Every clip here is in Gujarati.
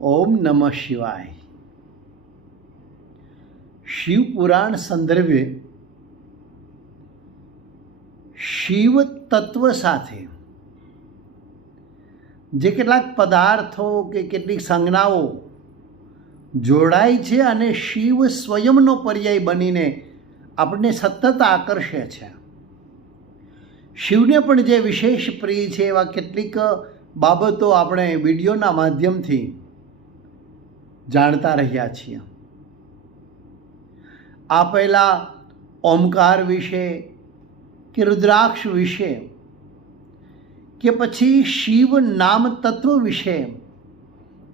ઓમ નમઃ શિવાય. શિવ પુરાણ સંદર્ભે શિવ તત્વ સાથે જે કેટલાક પદાર્થો કે કેટલીક સંજ્ઞાઓ જોડાય છે અને શિવ સ્વયંનો પર્યાય બનીને આપણને સતત આકર્ષે છે. શિવને પણ જે વિશેષ પ્રિય છે એવા કેટલીક બાબતો આપણે વિડીયોના માધ્યમથી જાણતા રહ્યા છીએ. આ પહેલાં ઓમકાર વિશે કે રુદ્રાક્ષ વિશે કે પછી શિવ નામ તત્વ વિશે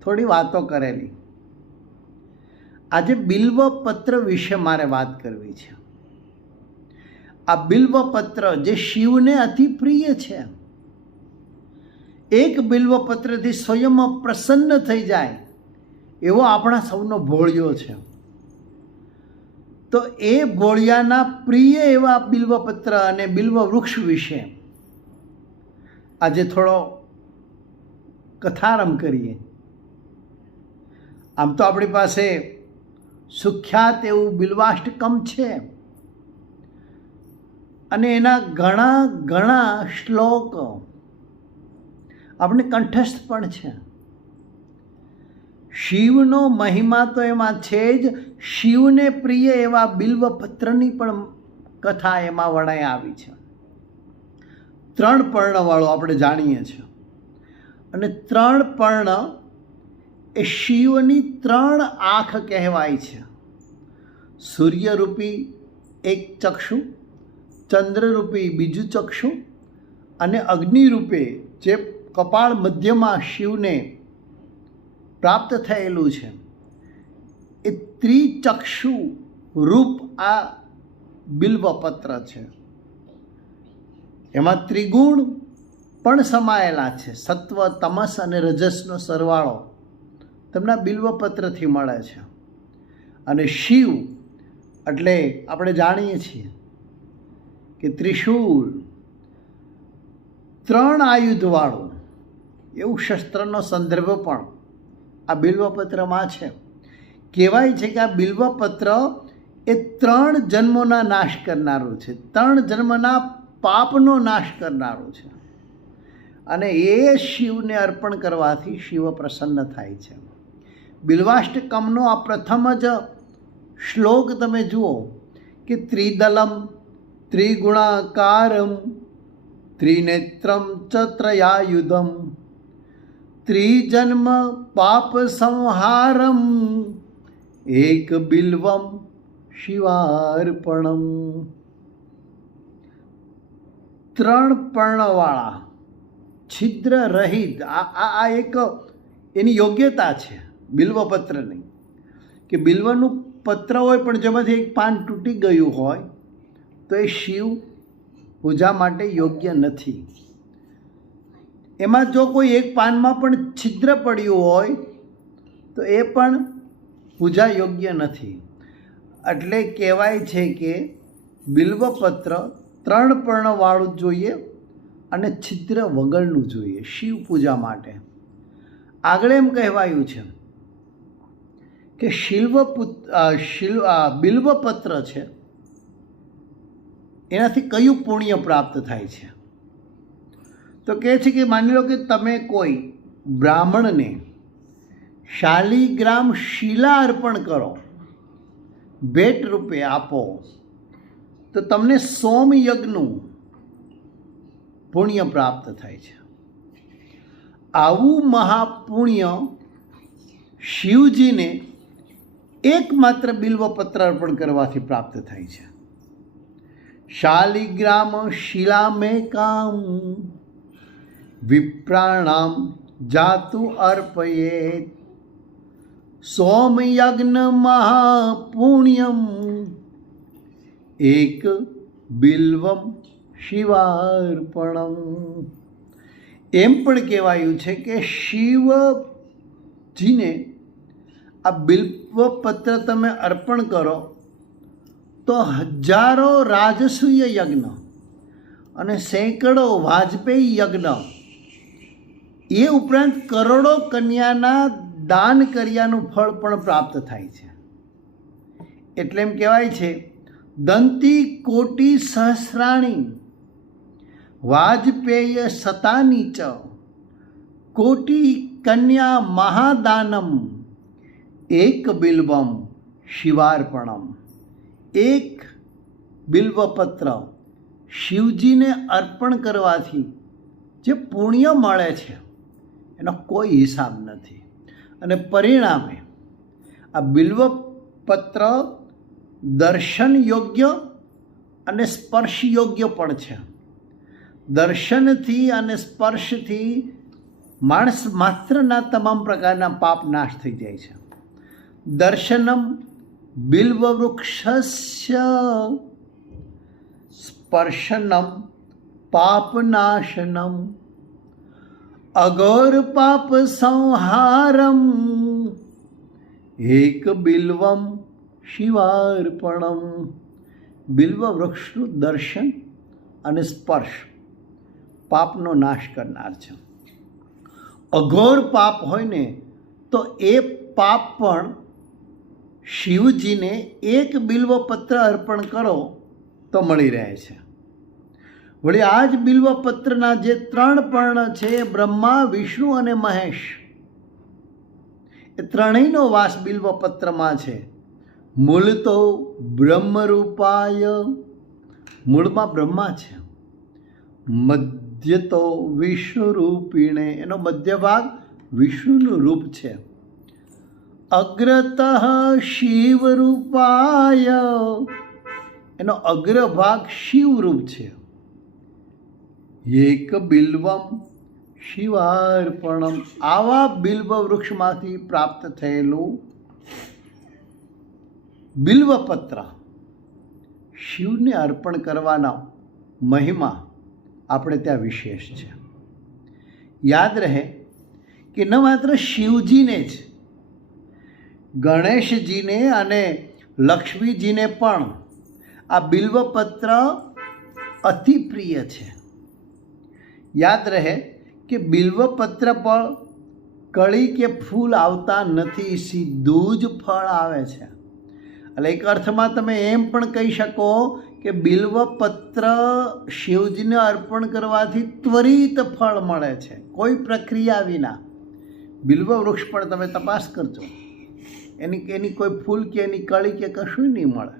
થોડી વાતો કરેલી. આજે બિલ્વ પત્ર વિશે મારે વાત કરવી છે. આ બિલ્વ પત્ર જે શિવને અતિ પ્રિય છે, એક બિલ્વ પત્રથી સ્વયં પ્રસન્ન થઈ જાય એવો આપણા સૌનો ભોળિયો છે. તો એ ભોળિયાના પ્રિય એવા બિલ્વપત્ર અને બિલ્વ વૃક્ષ વિશે આજે થોડો કથારંભ કરીએ. આમ તો આપણી પાસે સુખ્યાત એવું બિલ્વાષ્ટકમ છે. અને એના ઘણા ઘણા શ્લોક. આપણે કંઠસ્થ પણ છે. શિવનો મહિમા તો એમાં છે જ. શિવને પ્રિય એવા બિલ્વપત્રની પણ કથા એમાં વણાઈ આવી છે. ત્રણ પર્ણવાળો આપણે જાણીએ છીએ. અને ત્રણ પર્ણ એ શિવની ત્રણ આંખ કહેવાય છે. સૂર્યરૂપી એક ચક્ષુ, ચંદ્રરૂપી બીજું ચક્ષુ અને અગ્નિરૂપે જે કપાળ મધ્યમાં શિવને પ્રાપ્ત થયેલું છે. એ ત્રિચક્ષુ રૂપ આ બિલ્વપત્ર છે. એમાં ત્રિગુણ પણ સમાયેલા છે. સત્વ, તમસ અને રજસનો સરવાળો તેમના બિલ્વપત્રથી મળે છે. અને શિવ, એટલે આપણે જાણીએ છીએ કે ત્રિશૂળ, ત્રણ આયુધવાળું, એવું શસ્ત્રનો સંદર્ભ પણ આ બિલ્વપત્રમાં છે. કહેવાય છે કે આ બિલ્વપત્ર એ ત્રણ જન્મોના નાશ કરનારું છે. ત્રણ જન્મના પાપનો નાશ કરનારું છે. અને એ શિવને અર્પણ કરવાથી શિવ પ્રસન્ન થાય છે. બિલ્વાષ્ટકમનો આ પ્રથમ જ શ્લોક તમે જુઓ કે ત્રિદલમ, ત્રિગુણાકારમ, ત્રિનેત્રમ ચ ત્રયાયુધમ ત્રિજન્મ પાપ સંહારમ, એક બિલ્વમ શિવાર્પણમ. ત્રણ પર્ણવાળા છિદ્ર રહિત, આ આ એક એની યોગ્યતા છે બિલ્વપત્રની કે બિલ્વનું પત્ર હોય પણ જેમાંથી એક પાન તૂટી ગયું હોય, તો એ શિવ પૂજા માટે યોગ્ય નથી. એમાં જો કોઈ એક પાનમાં પણ છિદ્ર પડ્યું હોય, તો એ પણ પૂજા યોગ્ય નથી. એટલે કહેવાય છે કે બિલ્વપત્ર ત્રણ પર્ણવાળું જોઈએ અને છિદ્ર વગરનું જોઈએ, શિવ પૂજા માટે. આગળ એમ કહેવાયું છે કે શિલ્વ શિલ બિલ્વપત્ર છે, એનાથી કયું પુણ્ય પ્રાપ્ત થાય છે? તો કહે છે કે માની લો કે તમે કોઈ બ્રાહ્મણને શાલિગ્રામ શિલા અર્પણ કરો, ભેટ રૂપે આપો, તો તમને સોમયજ્ઞનું પુણ્ય પ્રાપ્ત થાય છે. આવું મહાપુણ્ય શિવજીને એકમાત્ર બિલ્વપત્ર અર્પણ કરવાથી પ્રાપ્ત થાય છે. શાલિગ્રામ શિલામે કામ વિપ્રાણામ જાતુ અર્પયેત સોમયજ્ઞ મહાપુણ્યમ એક બિલ્વમ શિવાર્પણમ એમ પણ કહેવાયું છે કે શિવજીને આ બિલ્વપત્ર તમે અર્પણ કરો તો હજારો રાજસૂય યજ્ઞ અને સેંકડો વાજપેયી યજ્ઞ એ ઉપરાંત કરોડો કન્યાના દાન કર્યાનું ફળ પણ પ્રાપ્ત થાય છે. એટલે એમ કહેવાય છે, દંતી કોટી સહસ્રાણી, વાજપેય સતાની ચ, કોટી કન્યા મહાદાનમ, એક બિલ્વમ શિવાર્પણમ. એક બિલ્વપત્ર શિવજીને અર્પણ કરવાથી જે પુણ્ય મળે છે. એનો કોઈ હિસાબ નથી. અને પરિણામે આ બિલ્વપત્ર દર્શન યોગ્ય અને સ્પર્શ યોગ્ય પણ છે. દર્શનથી અને સ્પર્શથી માણસ માત્રના તમામ પ્રકારના પાપ નાશ થઈ જાય છે. દર્શનમ બિલ્વવૃક્ષસ્ય સ્પર્શનમ પાપનાશનમ. અઘોર પાપ સંહારમ, એક બિલ્વમ શિવાર્પણમ. બિલ્વ વૃક્ષનું દર્શન અને સ્પર્શ. પાપનો નાશ કરનાર છે. અઘોર પાપ હોય ને, તો એ પાપ પણ શિવજીને એક બિલ્વપત્ર અર્પણ કરો તો મળી રહે છે. વળી આ જ બિલ્વપત્રના જે ત્રણ પર્ણ છે, બ્રહ્મા, વિષ્ણુ અને મહેશ, એ ત્રણેયનો વાસ બિલ્વપત્રમાં છે. મૂળ તો બ્રહ્મરૂપાય, મૂળમાં બ્રહ્મા છે. મધ્ય તો વિષ્ણુ રૂપીણે એનો મધ્ય ભાગ વિષ્ણુનું રૂપ છે. અગ્રત શિવરૂપાય, એનો અગ્રભાગ શિવરૂપ છે. એક બિલ્વમ શિવાર્પણમ આવા બિલ્વ વૃક્ષમાંથી પ્રાપ્ત થયેલું બિલ્વપત્ર શિવને અર્પણ કરવાના મહિમા આપણે ત્યાં વિશેષ છે યાદ રહે કે ન માત્ર શિવજીને જ ગણેશજીને અને લક્ષ્મીજીને પણ આ બિલ્વપત્ર અતિ પ્રિય છે યાદ રહે કે બિલ્વપત્ર પર કળી કે ફૂલ આવતા નથી, સીધું જ ફળ આવે છે. એટલે એક અર્થમાં તમે એમ પણ કહી શકો કે બિલ્વપત્ર શિવજીને અર્પણ કરવાથી ત્વરિત ફળ મળે છે, કોઈ પ્રક્રિયા વિના. બિલ્વ વૃક્ષ પણ તમે તપાસ કરજો. એની એની કોઈ ફૂલ કે એની કળી કે કશું નહીં મળે.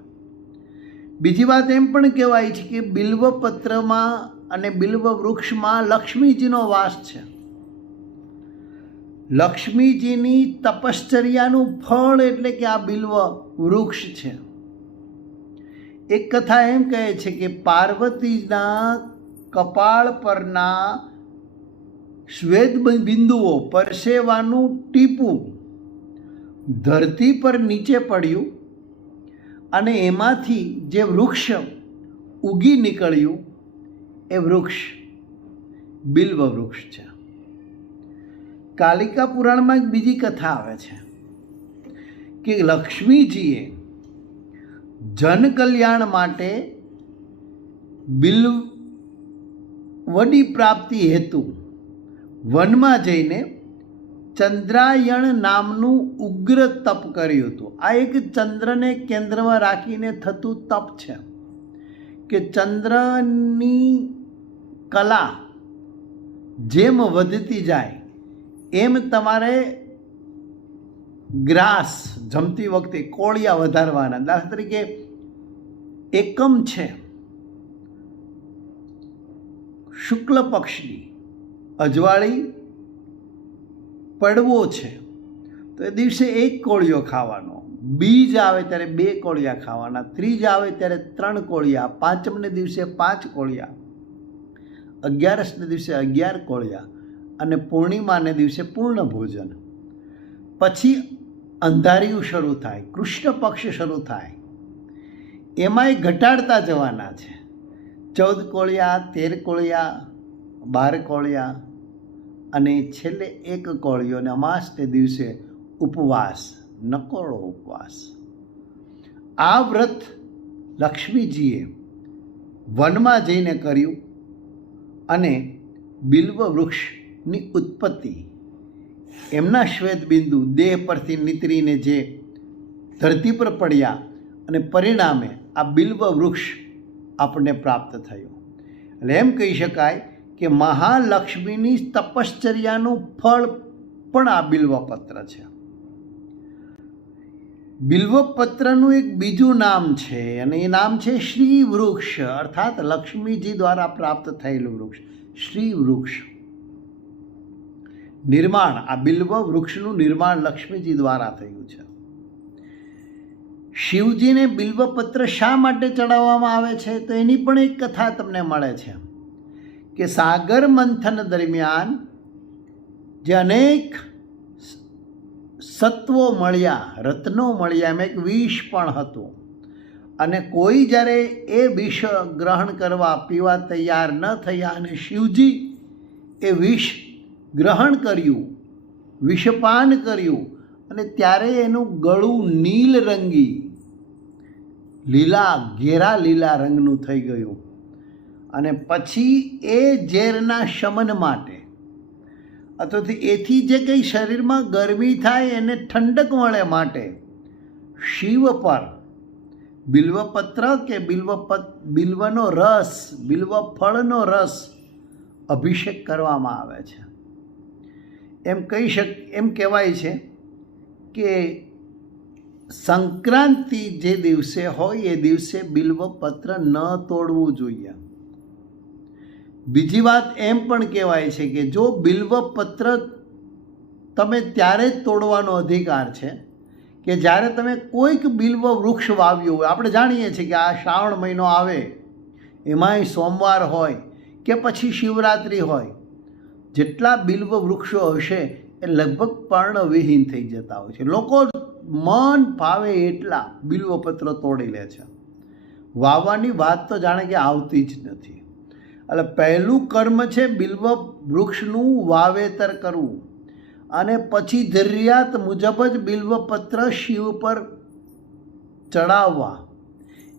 બીજી વાત એમ પણ કહેવાય છે કે બિલ્વપત્રમાં અને બિલ્વ વૃક્ષમાં લક્ષ્મીજીનો વાસ છે. લક્ષ્મીજીની તપશ્ચર્યાનું ફળ એટલે કે આ બિલ્વ વૃક્ષ છે. એક કથા એમ કહે છે કે પાર્વતીના કપાળ પરના શ્વેત બિંદુઓ પરસેવાનું ટીપું ધરતી પર નીચે પડ્યું અને એમાંથી જે વૃક્ષ ઉગી નીકળ્યું એ વૃક્ષ, બિલ્વ વૃક્ષ છે. કાલિકા પુરાણમાં એક બીજી કથા આવે છે કે લક્ષ્મીજીએ જનકલ્યાણ માટે બિલ્વ વડી પ્રાપ્તિ હેતુ વનમાં જઈને ચંદ્રાયણ નામનું ઉગ્ર તપ કર્યું હતું. આ એક ચંદ્રને કેન્દ્રમાં રાખીને થતું તપ છે. કે ચંદ્રની કલા જેમ વધતી જાય, એમ તમારે ગ્રાસ જમતી વખતે કોળિયા વધારવાના. દાખલા તરીકે, એકમ છે. શુક્લ પક્ષની અજવાળી પડવો છે. તો એ દિવસે એક કોળિયો ખાવાનો. બીજ આવે ત્યારે બે કોળિયા ખાવાના ત્રીજ આવે ત્યારે ત્રણ કોળિયા, પાંચમને દિવસે પાંચ કોળિયા, અગિયારસને દિવસે અગિયાર કોળિયા અને પૂર્ણિમાને દિવસે પૂર્ણ ભોજન પછી અંધારિયું શરૂ થાય, કૃષ્ણ પક્ષ શરૂ થાય. એમાંય ઘટાડતા જવાના છે. ચૌદ કોળિયા, તેર કોળિયા, બાર કોળિયા અને છેલ્લે એક કોળિયો અને અમાસને દિવસે ઉપવાસ. નકોળો ઉપવાસ. આ વ્રત લક્ષ્મીજીએ વનમાં જઈને કર્યું અને બિલ્વ વૃક્ષની ઉત્પત્તિ. એમના શ્વેત બિંદુ દેહ પરથી નીતરીને જે ધરતી પર પડ્યા અને પરિણામે આ બિલ્વ વૃક્ષ આપણને પ્રાપ્ત થયું. એટલે એમ કહી શકાય કે મહાલક્ષ્મીની તપશ્ચર્યાનું ફળ પણ આ બિલ્વપત્ર છે. બિલ્વપત્રનું એક બીજું નામ છે અને એ નામ છે શ્રી વૃક્ષ અર્થાત લક્ષ્મીજી દ્વારા પ્રાપ્ત થયેલું વૃક્ષ શ્રી વૃક્ષ નિર્માણ, આ બિલ્વ વૃક્ષનું નિર્માણ લક્ષ્મીજી દ્વારા થયું છે. શિવજીને બિલ્વપત્ર શા માટે ચડાવવામાં આવે છે? તો એની પણ એક કથા તમને મળે છે કે સાગર મંથન દરમિયાન જે અનેક સત્વો મળ્યા, રત્નો મળ્યા, એમ એક વિષ પણ હતું. અને કોઈ જ્યારે એ વિષ ગ્રહણ કરવા પીવા તૈયાર ન થયા અને શિવજી એ વિષ ગ્રહણ કર્યું, વિષપાન કર્યું, અને ત્યારે એનું ગળું નીલ રંગી, લીલા, ઘેરા લીલા રંગનું થઈ ગયું. અને પછી એ ઝેરના શમન માટે અથવા એથી જે કંઈ શરીરમાં ગરમી થાય એને ઠંડક મળે માટે શિવ પર બિલ્વપત્ર કે બિલ્વ બિલ્વનો રસ બિલ્વ ફળનો રસ અભિષેક કરવામાં આવે છે. એમ કહી શક, એમ કહેવાય છે કે સંક્રાંતિ જે દિવસે હોય એ દિવસે બિલ્વપત્ર ન તોડવું જોઈએ. બીજી વાત એમ પણ કહેવાય છે કે જો બિલ્વપત્ર તમે ત્યારે જ તોડવાનો અધિકાર છે કે જ્યારે તમે કોઈક બિલ્વ વૃક્ષ વાવ્યું હોય, આપણે જાણીએ છીએ કે આ શ્રાવણ મહિનો આવે, એમાંય સોમવાર હોય કે પછી શિવરાત્રિ હોય, જેટલા બિલ્વ વૃક્ષો હશે એ લગભગ પર્ણવિહીન થઈ જતા હોય છે. લોકો મન ફાવે એટલા બિલ્વપત્ર તોડી લે છે. વાવવાની વાત તો જાણે કે આવતી જ નથી. એટલે પહેલું કર્મ છે બિલ્વ વૃક્ષનું વાવેતર કરવું. અને પછી ધર્યાત મુજબ જ બિલ્વપત્ર શિવ પર ચડાવવા.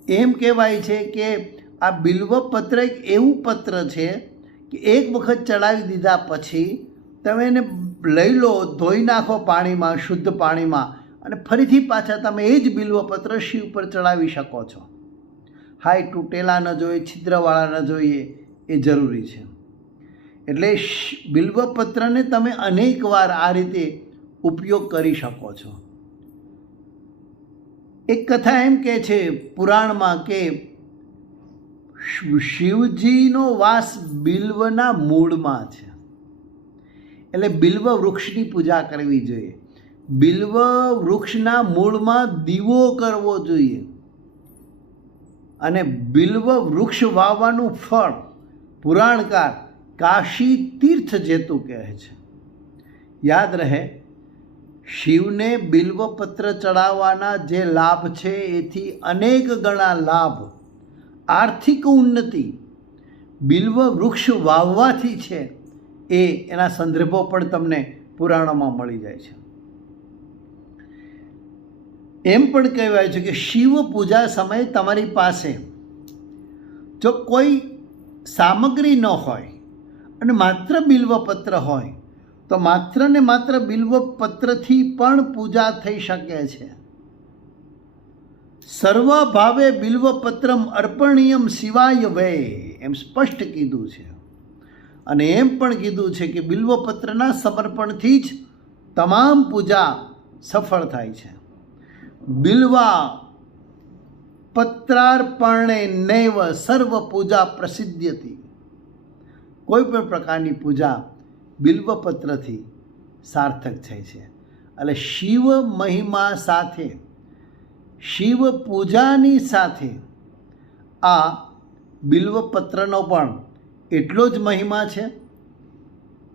એમ કહેવાય છે કે આ બિલ્વપત્ર એક એવું પત્ર છે કે એક વખત ચડાવી દીધા પછી તમે એને લઈ લો, ધોઈ નાખો પાણીમાં, શુદ્ધ પાણીમાં અને ફરીથી પાછા તમે એ જ બિલ્વપત્ર શિવ પર ચડાવી શકો છો. હાય, તૂટેલા ન જોઈએ, છિદ્રવાળા ન જોઈએ એ જરૂરી છે. એટલે બિલ્વપત્રને તમે અનેકવાર આ રીતે ઉપયોગ કરી શકો છો. એક કથા એમ કે છે પુરાણમાં કે શિવજીનો વાસ બિલ્વના મૂળમાં છે. એટલે બિલ્વ વૃક્ષની પૂજા કરવી જોઈએ. બિલ્વ વૃક્ષના મૂળમાં દીવો કરવો જોઈએ. અને બિલ્વ વૃક્ષ વાવવાનું ફળ પુરાણકાર કાશી તીર્થ જેતું કહે છે. યાદ રહે, શિવને બિલ્વપત્ર ચડાવવાના જે લાભ છે, એથી અનેક ગણા લાભ, આર્થિક ઉન્નતિ, બિલ્વ વૃક્ષ વાવવાથી છે, એ એના સંદર્ભો પણ તમને પુરાણોમાં મળી જાય છે. એમ પણ કહેવાય છે કે શિવ પૂજા સમયે તમારી પાસે જો કોઈ સામગ્રી ન હોય અને માત્ર બિલ્વપત્ર હોય, તો માત્ર ને માત્ર બિલ્વપત્રથી પણ પૂજા થઈ શકે છે. સર્વ ભાવે બિલ્વપત્રમ અર્પણીયમ શિવાય વે, એમ સ્પષ્ટ કીધું છે. અને એમ પણ કીધું છે કે બિલ્વપત્રના સમર્પણથી જ તમામ પૂજા સફળ થાય છે. બિલ્વા પત્રાર્પણે નૈવ સર્વ પૂજા પ્રસિદ્ધ્યતી. કોઈ પણ પ્રકારની પૂજા બિલ્વપત્રથી સાર્થક થાય છે. એટલે શિવ મહિમા સાથે, શિવ પૂજાની સાથે આ બિલ્વપત્રનો પણ એટલો જ મહિમા છે.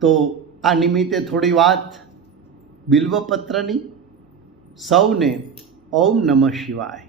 તો આ નિમિત્તે થોડી વાત બિલ્વપત્રની. સૌને ઓમ નમઃ શિવાય.